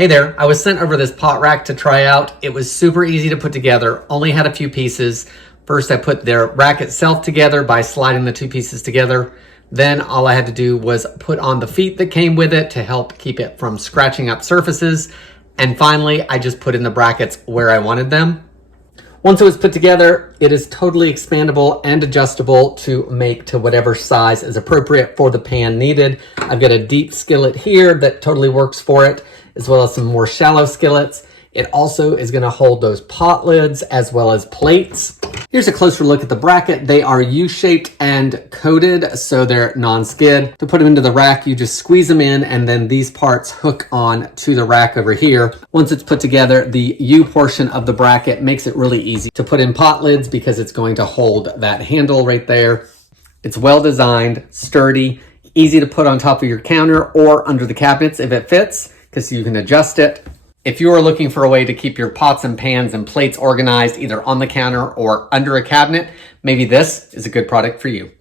Hey there, I was sent over this pot rack to try out. It was super easy to put together, only had a few pieces. First, I put the rack itself together by sliding the two pieces together. Then all I had to do was put on the feet that came with it to help keep it from scratching up surfaces. And finally, I just put in the brackets where I wanted them. Once it was put together, it is totally expandable and adjustable to make to whatever size is appropriate for the pan needed. I've got a deep skillet here that totally works for it, as well as some more shallow skillets. It also is going to hold those pot lids as well as plates. Here's a closer look at the bracket. They are U-shaped and coated, so they're non-skid. To put them into the rack, you just squeeze them in, and then these parts hook on to the rack over here. Once it's put together, the U portion of the bracket makes it really easy to put in pot lids because it's going to hold that handle right there. It's well designed, sturdy, easy to put on top of your counter or under the cabinets if it fits, because you can adjust it. If you are looking for a way to keep your pots and pans and plates organized either on the counter or under a cabinet, maybe this is a good product for you.